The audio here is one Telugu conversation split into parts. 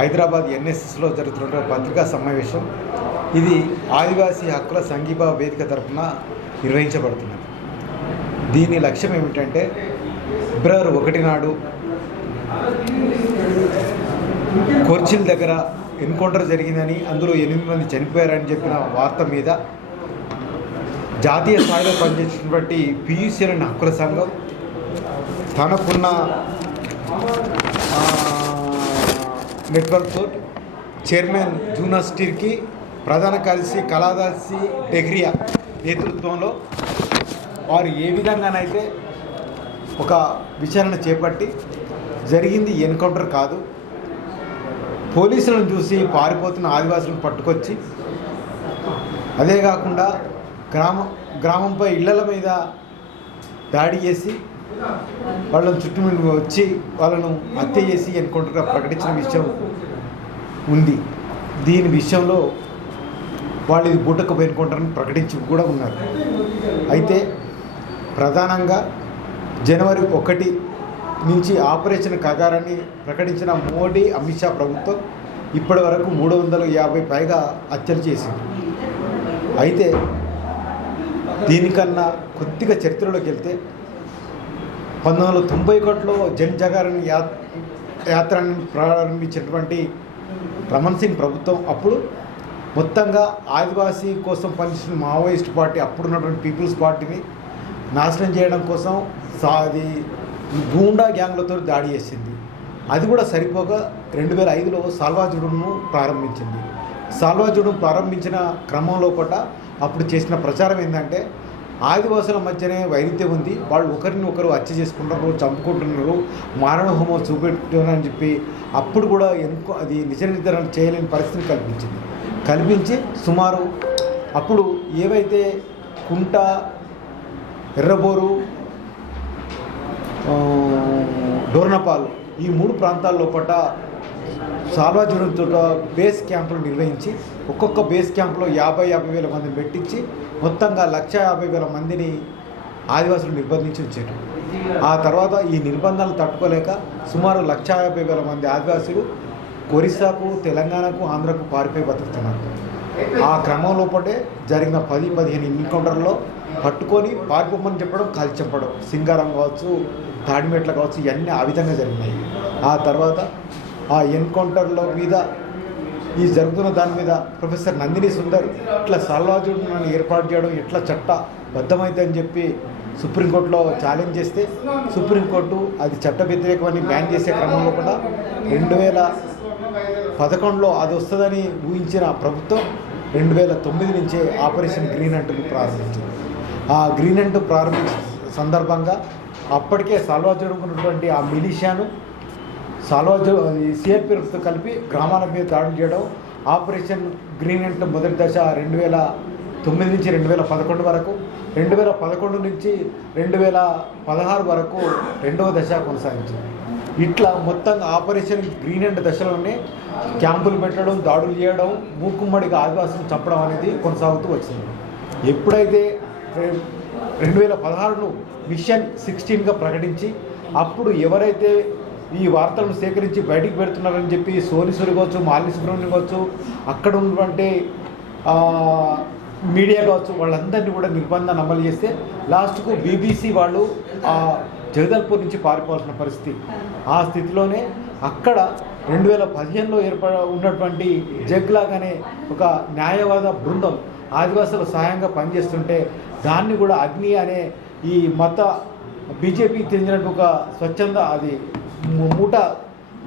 హైదరాబాద్ ఎన్ఎస్ఎస్లో జరుగుతున్న పత్రికా సమావేశం. ఇది ఆదివాసీ హక్కుల సంఘీభావ వేదిక తరఫున నిర్వహించబడుతున్నది. దీని లక్ష్యం ఏమిటంటే ఫిబ్రవరి 1 నాడు కోర్చిల్ దగ్గర ఎన్కౌంటర్ జరిగిందని, అందులో 8 మంది చనిపోయారని చెప్పిన వార్త మీద జాతీయ స్థాయిలో పనిచేసినటువంటి పియూసీఎల్ హక్కుల సంఘం తనకున్న నెట్వర్క్ చైర్మన్ జూనస్ టిర్కీ, ప్రధాన కార్యదర్శి కళాదాసి డెగ్రియా నేతృత్వంలో వారు ఏ విధంగానైతే ఒక విచారణ చేపట్టి జరిగింది ఎన్కౌంటర్ కాదు, పోలీసులను చూసి పారిపోతున్న ఆదివాసులను పట్టుకొచ్చి, అదే కాకుండా గ్రామంపై ఇళ్ల మీద దాడి చేసి వాళ్ళని చుట్టుముట్టు వచ్చి వాళ్ళను హత్య చేసి ఎన్కౌంటర్గా ప్రకటించిన విషయం ఉంది. దీని విషయంలో వాళ్ళు ఇది బూటకు ఎన్కౌంటర్ని ప్రకటించి కూడా ఉన్నారు. అయితే ప్రధానంగా జనవరి 1 నుంచి ఆపరేషన్ కగారాన్ని ప్రకటించిన మోడీ, అమిత్ షా ప్రభుత్వం ఇప్పటి వరకు 350 పైగా హత్యలు చేసింది. అయితే దీనికన్నా కొద్దిగా చరిత్రలోకి వెళ్తే 1991లో జన్ జాగరణ్ యాత్రని ప్రారంభించినటువంటి రమణ్ సింగ్ ప్రభుత్వం అప్పుడు మొత్తంగా ఆదివాసీ కోసం పనిచేసిన మావోయిస్ట్ పార్టీ, అప్పుడున్నటువంటి పీపుల్స్ పార్టీని నాశనం చేయడం కోసం అది గూండా గ్యాంగ్లతో దాడి చేసింది. అది కూడా సరిపోక 2005లో సాల్వాజుడును ప్రారంభించింది. సాల్వాజుడును ప్రారంభించిన క్రమంలో కూడా అప్పుడు చేసిన ప్రచారం ఏంటంటే ఆదివాసుల మధ్యనే వైరుధ్యం ఉంది, వాళ్ళు ఒకరిని ఒకరు హత్య చేసుకుంటున్నారు, చంపుకుంటున్నారు, మారణ హోమం చూపెట్టున్నారని చెప్పి అప్పుడు కూడా అది నిజ నిర్ధారణ చేయలేని పరిస్థితిని కల్పించి సుమారు అప్పుడు ఏవైతే కుంట, ఎర్రబోరు, డోర్నపాల్ ఈ 3 ప్రాంతాల్లో పట్ల సాల్వాజుడంతో బేస్ క్యాంపులు నిర్వహించి ఒక్కొక్క బేస్ క్యాంపులో 50,000 వేల మందిని పెట్టించి మొత్తంగా 150,000 మందిని ఆదివాసులు నిర్బంధించి ఉంచారు. ఆ తర్వాత ఈ నిర్బంధాలు తట్టుకోలేక సుమారు 150,000 మంది ఆదివాసులు ఒరిస్సాకు, తెలంగాణకు, ఆంధ్రకు పారిపోయి బతుకుతున్నారు. ఆ క్రమంలో పట్టే జరిగిన 10-15 ఎన్కౌంటర్లో పట్టుకొని పారిపోమని చెప్పడం, కాల్చి చంపడం, సింగారం కావచ్చు, తాడిమెట్ల కావచ్చు, ఇవన్నీ ఆ విధంగా జరిగినాయి. ఆ తర్వాత ఆ ఎన్కౌంటర్లో మీద ఈ జరుగుతున్న దాని మీద ప్రొఫెసర్ నందిని సుందర్ ఇట్లా సాల్వాజుడును ఏర్పాటు చేయడం ఎట్లా చట్టబద్ధమైతే అని చెప్పి సుప్రీంకోర్టులో ఛాలెంజ్ చేస్తే సుప్రీంకోర్టు అది చట్ట వ్యతిరేకమని బ్యాన్ చేసే క్రమంలో కూడా 2011లో అది వస్తుందని ఊహించిన ప్రభుత్వం 2009 నుంచే ఆపరేషన్ గ్రీన్ హంట్ను ప్రారంభించింది. ఆ గ్రీన్ హంట్ ప్రారంభించిన సందర్భంగా అప్పటికే సాల్వాజుడుకున్నటువంటి ఆ మిలిషియాను సిఆర్పిఎఫ్తో కలిపి గ్రామాల మీద దాడులు చేయడం, ఆపరేషన్ గ్రీన్ హంట్ మొదటి దశ 2009 నుంచి 2011 వరకు, 2011 నుంచి 2016 వరకు రెండవ దశ కొనసాగించింది. ఇట్లా మొత్తంగా ఆపరేషన్ గ్రీన్ హంట్ దశలోనే క్యాంపులు పెట్టడం, దాడులు చేయడం, మూకుమ్మడిగా ఆదివాసులను చంపడం అనేది కొనసాగుతూ వచ్చింది. ఎప్పుడైతే 2016ను మిషన్ 16గా ప్రకటించి అప్పుడు ఎవరైతే ఈ వార్తలను సేకరించి బయటికి పెడుతున్నారని చెప్పి సోనిసూరి కావచ్చు, మాలిని సుబ్రహ్మణ్యం కావచ్చు, అక్కడ ఉన్నటువంటి మీడియా కావచ్చు, వాళ్ళందరినీ కూడా నిర్బంధాన్ని అమలు చేస్తే లాస్ట్కు BBC వాళ్ళు జగదల్పూర్ నుంచి పారిపోవాల్సిన పరిస్థితి. ఆ స్థితిలోనే అక్కడ 2015లో ఉన్నటువంటి జగ్లాగానే ఒక న్యాయవాద బృందం ఆదివాసుల సహాయంగా పనిచేస్తుంటే దాన్ని కూడా అగ్ని అనే ఈ బీజేపీకి చెందినట్టు ఒక స్వచ్ఛంద అది మూట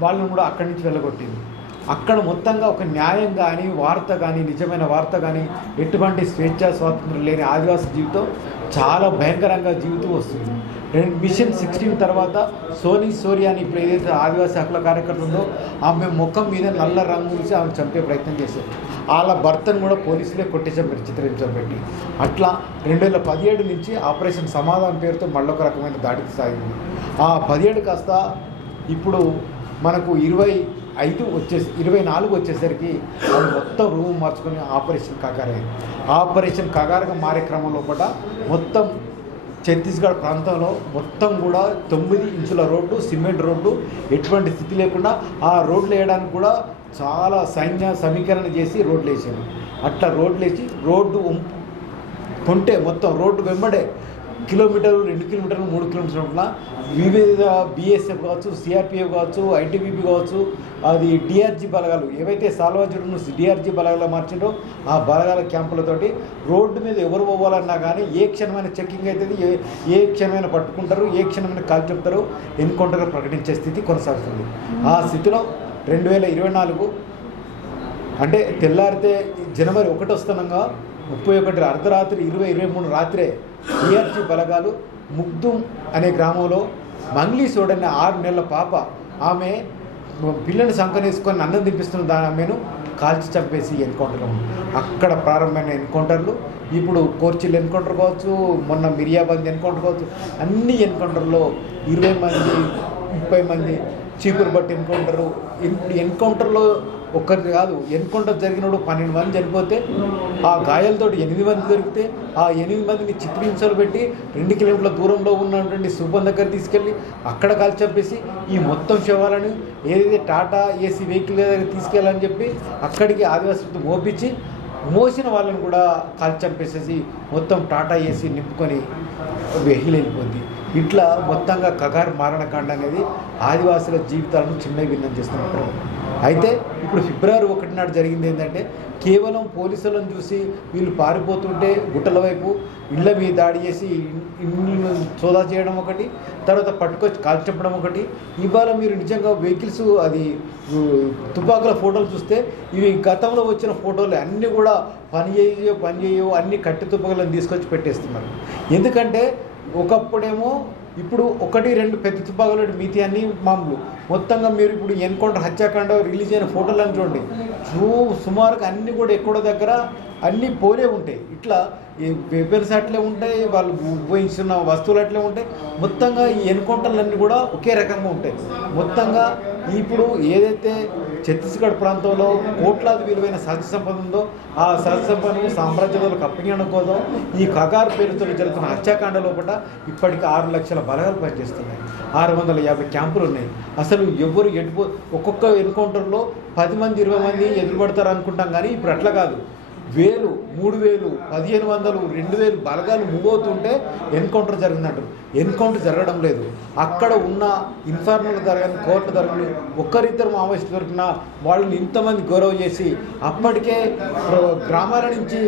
వాళ్ళని కూడా అక్కడి నుంచి వెళ్ళగొట్టింది. అక్కడ మొత్తంగా ఒక న్యాయం కానీ, వార్త కానీ, నిజమైన వార్త కానీ, ఎటువంటి స్వేచ్ఛా స్వాతంత్రం లేని ఆదివాసీ జీవితం చాలా భయంకరంగా జీవితం వస్తుంది. మిషన్ 16 తర్వాత సోనియాని ఇప్పుడు ఏదైతే ఆదివాసీ హక్కుల కార్యకర్త ఉందో ఆమె ముఖం మీద నల్ల రంగు చూసి ఆమెను చంపే ప్రయత్నం చేశారు. వాళ్ళ భర్తను కూడా పోలీసులే కొట్టేసారు చిత్రించబెట్టి. అట్లా 2017 నుంచి ఆపరేషన్ సమాధానం పేరుతో మళ్ళొక రకమైన దాడికి సాగింది. ఆ 17 కాస్త ఇప్పుడు మనకు 24 వచ్చేసరికి వాళ్ళు మొత్తం రూమ్ మార్చుకొని ఆపరేషన్ కగారైంది. ఆపరేషన్ కగారుగా మారే క్రమంలో కూడా మొత్తం ఛత్తీస్గఢ్ ప్రాంతంలో మొత్తం కూడా 9 ఇంచుల రోడ్డు, సిమెంట్ రోడ్డు, ఎటువంటి స్థితి లేకుండా ఆ రోడ్లు వేయడానికి కూడా చాలా సైన్య సమీకరణ చేసి రోడ్లు వేసారు. అట్లా రోడ్లు వేసి రోడ్డు కొంటే మొత్తం రోడ్డు వెంబడే కిలోమీటర్లు, 2 కిలోమీటర్లు, 3 కిలోమీటర్ల వివిధ BSF కావచ్చు, CRPF కావచ్చు, ITBP కావచ్చు, అది DRG బలగాలు ఏవైతే సాల్వాజుడును DRG బలగాలు మార్చిండో ఆ బలగాల క్యాంపులతోటి రోడ్డు మీద ఎవరు పోవాలన్నా కానీ ఏ క్షణమైన చెక్కింగ్ అవుతుంది, ఏ క్షణమైన పట్టుకుంటారు, ఏ క్షణమైన కాల్ చెప్తారు, ఎన్కౌంటర్ ప్రకటించే స్థితి కొనసాగుతుంది. ఆ స్థితిలో 2024 అంటే తెల్లారితే జనవరి 1 వస్తున్నాగా 31 అర్ధరాత్రి 23 రాత్రే DRG బలగాలు ముగ్దుం అనే గ్రామంలో మంగ్లీ సోడని 6 నెలల పాప, ఆమె పిల్లని సంకనేసుకొని అన్నం తినిపిస్తున్న ఆమెను కాల్చి చంపేసి ఎన్కౌంటర్. అక్కడ ప్రారంభమైన ఎన్కౌంటర్లు ఇప్పుడు కోర్చిల్ ఎన్కౌంటర్ కావచ్చు, మొన్న మిరియాబంద్ ఎన్కౌంటర్ కావచ్చు, అన్ని ఎన్కౌంటర్లో 20 మంది 30 మంది చీపురు బట్టి ఎన్కౌంటర్లో ఒక్కరి కాదు, ఎన్కౌంటర్ జరిగినప్పుడు 12 మంది చనిపోతే ఆ గాయాలతో 8 మంది దొరికితే ఆ 8 మందిని చిత్రహింసలు పెట్టి 2 కిలోమీటర్ల దూరంలో ఉన్నటువంటి సుబ్బన్ దగ్గర తీసుకెళ్ళి అక్కడ కాల్చి చంపేసి ఈ మొత్తం శవాలను ఏదైతే టాటా ఏసీ వెహికల్ దగ్గర తీసుకెళ్ళాలని చెప్పి అక్కడికి ఆదివాసులతో మోపించి మోసిన వాళ్ళని కూడా కాల్చి చంపేసేసి మొత్తం టాటా ఏసీ నింపుకొని వెహికల్ వెళ్ళిపోద్ది. ఇట్లా మొత్తంగా కగారు మారణకాండ అనేది ఆదివాసుల జీవితాలను చిన్న భిన్నం చేస్తున్నప్పుడు. అయితే ఇప్పుడు ఫిబ్రవరి 1 నాడు జరిగింది ఏంటంటే కేవలం పోలీసులను చూసి వీళ్ళు పారిపోతుంటే గుట్టల వైపు ఇళ్ల మీద దాడి చేసి ఇళ్ళు సోదా చేయడం ఒకటి, తర్వాత పట్టుకొచ్చి కాల్చడం ఒకటి. ఇవాళ మీరు నిజంగా వెహికల్స్ అది తుపాకుల ఫోటోలు చూస్తే ఇవి గతంలో వచ్చిన ఫోటోలు అన్నీ కూడా పని చేయో అన్ని కట్టి తుపాకులను తీసుకొచ్చి పెట్టేస్తున్నారు. ఎందుకంటే ఒకప్పుడేమో ఇప్పుడు 1-2 పెద్ద తుపాకులు మిగతా అన్ని మామూలు. మొత్తంగా మీరు ఇప్పుడు ఎన్కౌంటర్ హత్యాకాండ రిలీజ్ అయిన ఫోటోలు అని చూడండి, సుమారుగా అన్నీ కూడా ఎక్కడో దగ్గర అన్నీ పోలే ఉంటాయి. ఇట్లా వెపన్స్ అట్లే ఉంటాయి, వాళ్ళు ఉపయోగిస్తున్న వస్తువులు అట్లే ఉంటాయి. మొత్తంగా ఈ ఎన్కౌంటర్లన్నీ కూడా ఒకే రకంగా ఉంటాయి. మొత్తంగా ఇప్పుడు ఏదైతే ఛత్తీస్గఢ్ ప్రాంతంలో కోట్లాది విలువైన సహజ సంపద ఉందో ఆ సహజ సంపదను సామ్రాజ్యాలకు అప్పగించడం కోసం ఈ కగారు పేరుతో జరుగుతున్న హత్యాకాండ లోపల ఇప్పటికి 6 లక్షల బలగాలు పనిచేస్తున్నాయి, 650 క్యాంపులు ఉన్నాయి. అసలు ఎవరు ఒక్కొక్క ఎన్కౌంటర్లో 10 మంది 20 మంది ఎదురుపడతారు అనుకుంటాం, కానీ ఇప్పుడు అట్లా కాదు. 1000, 3000, 1500, 2000 బలగాలు మూవ్ అవుతుంటే ఎన్కౌంటర్ జరిగిందంటారు. ఎన్కౌంటర్ జరగడం లేదు. అక్కడ ఉన్న ఇన్ఫార్మర్లు జరగని, కోర్టు జరగని, ఒక్కరిద్దరు మావోయిస్టులు దొరికినా వాళ్ళని ఇంతమంది గౌరవ చేసి అప్పటికే గ్రామాల నుంచి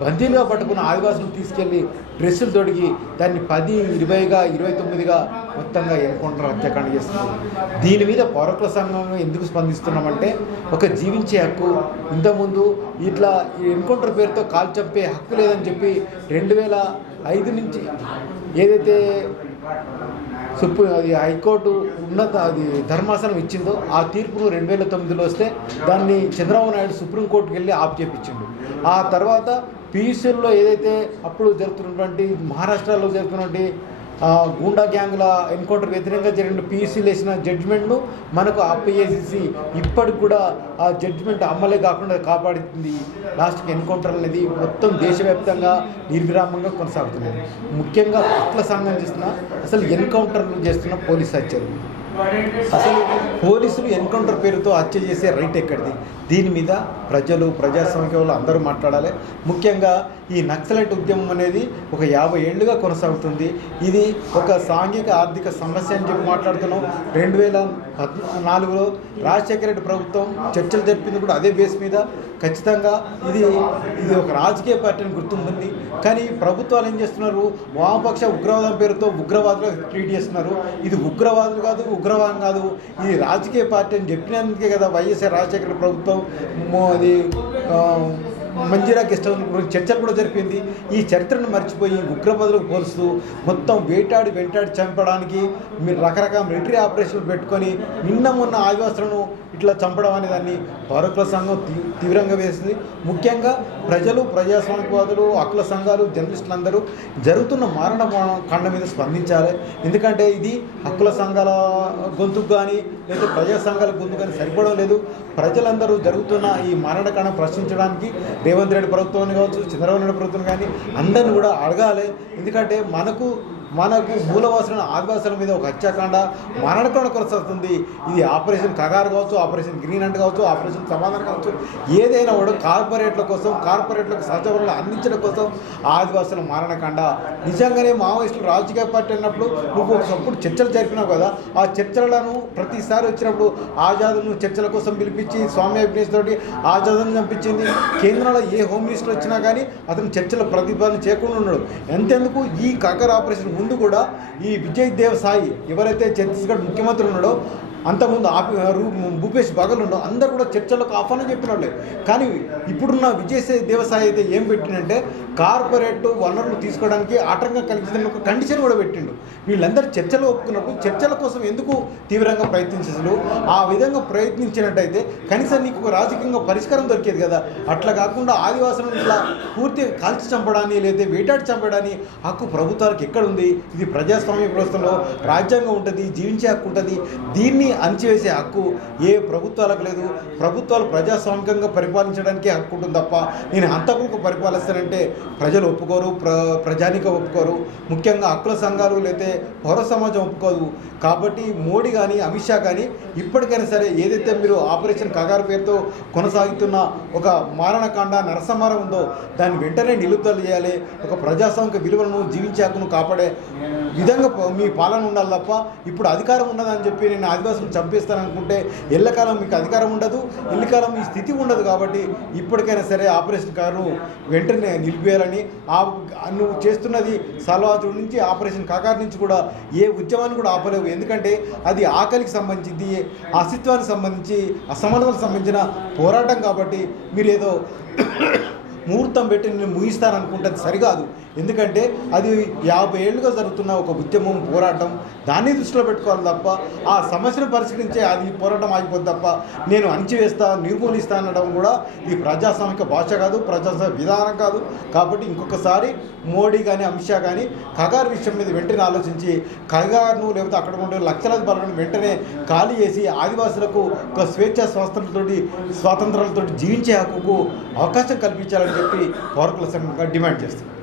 బందీలుగా పట్టుకున్న ఆదివాసులు తీసుకెళ్ళి డ్రెస్సులు తొడిగి దాన్ని 10, 20గా 29గా మొత్తంగా ఎన్కౌంటర్ హత్యాకాండ చేస్తుంది. దీని మీద పౌరకుల సంఘం ఎందుకు స్పందిస్తున్నామంటే ఒక జీవించే హక్కు, ఇంతకుముందు ఇట్లా ఎన్కౌంటర్ పేరుతో కాల్ చంపే హక్కు లేదని చెప్పి 2005 నుంచి ఏదైతే అది హైకోర్టు అది ధర్మాసనం ఇచ్చిందో ఆ తీర్పును 2009లో వస్తే దాన్ని చంద్రబాబు నాయుడు సుప్రీంకోర్టుకు వెళ్ళి ఆప్ చేయించిండు. ఆ తర్వాత PUCలో ఏదైతే అప్పుడు జరుగుతున్నటువంటి మహారాష్ట్రలో జరుగుతున్నటువంటి గూండా గ్యాంగ్ల ఎన్కౌంటర్ వ్యతిరేకంగా జరిగిన PUCలు వేసిన జడ్జిమెంట్ను మనకు అప్పచేసేసి ఇప్పటికి కూడా ఆ జడ్జిమెంట్ అమలే కాకుండా కాపాడుతుంది. లాస్ట్కి ఎన్కౌంటర్ అనేది మొత్తం దేశవ్యాప్తంగా నిర్విరామంగా కొనసాగుతున్నది. ముఖ్యంగా అట్ల సంఘం చేస్తున్న అసలు ఎన్కౌంటర్లు చేస్తున్న పోలీస్ హత్యలు, అసలు పోలీసులు ఎన్కౌంటర్ పేరుతో హత్య చేసే రైట్ ఎక్కడిది? దీని మీద ప్రజలు, ప్రజాస్వామ్యంలో అందరూ మాట్లాడాలి. ముఖ్యంగా ఈ నక్సలైట్ ఉద్యమం అనేది ఒక 50 ఏళ్లుగా కొనసాగుతుంది. ఇది ఒక సాంఘిక ఆర్థిక సమస్య అని చెప్పి మాట్లాడుతున్నాం. 2014లో రాజశేఖర రెడ్డి ప్రభుత్వం చర్చలు జరిపింది కూడా అదే బేస్ మీద. ఖచ్చితంగా ఇది ఒక రాజకీయ పార్టీని గుర్తుంటుంది. కానీ ప్రభుత్వాలు ఏం చేస్తున్నారు? వామపక్ష ఉగ్రవాదం పేరుతో ఉగ్రవాదులు ట్రీట్ చేస్తున్నారు. ఇది ఉగ్రవాదులు కాదు, ఉగ్రవాదం కాదు, ఇది రాజకీయ పార్టీ అని చెప్పినందుకే కదా వైఎస్ఆర్ రాజశేఖర ప్రభుత్వం అది మంజీరా గెస్ట్ హౌస్ గురించి చర్చలు కూడా జరిపింది. ఈ చరిత్రను మర్చిపోయి ఉగ్రవాదులకు పోలుస్తూ మొత్తం వెంటాడి చంపడానికి మీరు రకరకాల మిలిటరీ ఆపరేషన్లు పెట్టుకొని మొన్న ఆదివాసులను ఇట్లా చంపడం అనే దాన్ని పౌరకుల సంఘం తీవ్రంగా వేసింది. ముఖ్యంగా ప్రజలు, ప్రజాస్వామ్యవాదులు, హక్కుల సంఘాలు, జర్నలిస్టులు అందరూ జరుగుతున్న మారణ కాండ మీద స్పందించాలి. ఎందుకంటే ఇది హక్కుల సంఘాల గొంతుకు కానీ లేదా ప్రజా సంఘాల గొంతుకు కానీ సరిపడం లేదు. ప్రజలందరూ జరుగుతున్న ఈ మారణకాండ ప్రశ్నించడానికి రేవంత్ రెడ్డి ప్రభుత్వాన్ని కావచ్చు, చంద్రబాబు నాయుడు ప్రభుత్వం కానీ అందరిని కూడా అడగాలి. ఎందుకంటే మనకు మనకు మూలవాసులైన ఆదివాసుల మీద ఒక హత్యాకాండ మరణకాండ కొనసాగుతుంది. ఇది ఆపరేషన్ కగారు కావచ్చు, ఆపరేషన్ గ్రీన్ అండ్ కావచ్చు, ఆపరేషన్ సమాధానం కావచ్చు, ఏదైనా కూడా కార్పొరేట్ల కోసం, కార్పొరేట్లకు సహచరులను అందించడం కోసం ఆదివాసుల మారణకాండ. నిజంగానే మావోయిస్టులు రాజకీయ పార్టీ అన్నప్పుడు నువ్వు ఒకప్పుడు చర్చలు జరిపినావు కదా, ఆ చర్చలను ప్రతిసారి వచ్చినప్పుడు ఆజాద్ను చర్చల కోసం పిలిపించి స్వామి అభినేష్ తోటి ఆజాద్ను చంపించింది. కేంద్రంలో ఏ హోమ్ మినిస్టర్ వచ్చినా కానీ అతను చర్చల ప్రతిపాదన చేయకుండా ఉన్నాడు. ఎంతెందుకు ఈ కగర్ ఆపరేషన్ ముందు కూడా ఈ విజయ్ దేవ్ సాయి ఎవరైతే ఛత్తీస్గఢ్ ముఖ్యమంత్రి ఉన్నాడో అంతకుముందు భూపేష్ బగల్ ఉండవు, అందరు కూడా చర్చలకు ఆహ్వానం చెప్పిన వాళ్ళే. కానీ ఇప్పుడున్న విజయ్ దేవసాయి అయితే ఏం పెట్టిండంటే కార్పొరేట్ వనరులు తీసుకోవడానికి ఆటంకం కలిగించిన ఒక కండిషన్ కూడా పెట్టిండు. వీళ్ళందరూ చర్చలు ఒప్పుకున్నప్పుడు చర్చల కోసం ఎందుకు తీవ్రంగా ప్రయత్నించదు? ఆ విధంగా ప్రయత్నించినట్టయితే కనీసం నీకు ఒక రాజకీయంగా పరిష్కారం దొరికేది కదా. అట్లా కాకుండా ఆదివాసులను ఇట్లా పూర్తిగా కాల్చి చంపడాన్ని లేదా వేటాడి చంపడాన్ని హక్కు ప్రభుత్వాలకు ఎక్కడుంది? ఇది ప్రజాస్వామ్య వ్యవస్థలో రాజ్యాంగం ఉంటుంది, జీవించే హక్కు ఉంటుంది. దీన్ని అణచివేసే హక్కు ఏ ప్రభుత్వాలకు లేదు. ప్రభుత్వాలు ప్రజాస్వామికంగా పరిపాలించడానికే హక్కు ఉంటుంది తప్ప నేను హంతకులకు పరిపాలిస్తానంటే ప్రజలు ఒప్పుకోరు, ప్రజానికం ఒప్పుకోరు, ముఖ్యంగా హక్కుల సంఘాలు లేతే పౌర సమాజం ఒప్పుకోదు. కాబట్టి మోడీ కానీ అమిత్ షా కానీ ఇప్పటికైనా సరే ఏదైతే మీరు ఆపరేషన్ కగారు పేరుతో కొనసాగుతున్న ఒక మారణకాండ నరసంహారం ఉందో దాన్ని వెంటనే నిలుపుదల చేయాలి. ఒక ప్రజాస్వామిక విలువలను జీవించే హక్కును కాపాడే విధంగా మీ పాలన ఉండాలి తప్ప ఇప్పుడు అధికారం ఉన్నదని చెప్పి నేను ఆదివాసులను చంపేస్తాననుకుంటే ఎల్లకాలం మీకు అధికారం ఉండదు, ఎల్లకాలం ఈ స్థితి ఉండదు. కాబట్టి ఇప్పటికైనా సరే ఆపరేషన్ కారు వెంటనే నిలిపేయాలని, నువ్వు చేస్తున్నది సల్వాజుడి నుంచి ఆపరేషన్ కాకార్ నుంచి కూడా ఏ ఉద్యమాన్ని కూడా ఆపలేవు. ఎందుకంటే అది ఆకలికి సంబంధించింది, అస్తిత్వానికి సంబంధించి, అసమానతలకు సంబంధించిన పోరాటం. కాబట్టి మీరు ఏదో ముహూర్తం పెట్టి నేను ముగిస్తాననుకుంటే సరికాదు. ఎందుకంటే అది 50 ఏళ్ళుగా జరుగుతున్న ఒక ఉద్యమం, పోరాటం, దాన్ని దృష్టిలో పెట్టుకోవాలి తప్ప ఆ సమస్యను పరిష్కరించే అది పోరాటం ఆగిపోద్ది తప్ప నేను అణచివేస్తా, నిర్మూలిస్తా అనడం కూడా ఇది ప్రజాస్వామిక భాష కాదు, ప్రజాస్వామిక విధానం కాదు. కాబట్టి ఇంకొకసారి మోడీ కానీ అమిత్ షా కానీ కగార్ విషయం మీద వెంటనే ఆలోచించి కగార్ను లేకపోతే అక్కడ ఉండే లక్షలాది బలను వెంటనే ఖాళీ చేసి ఆదివాసులకు ఒక స్వేచ్ఛ స్వాతంత్రాలతో జీవించే హక్కుకు అవకాశం కల్పించాలని చెప్పి పౌరకుల సంఘంగా డిమాండ్ చేస్తారు.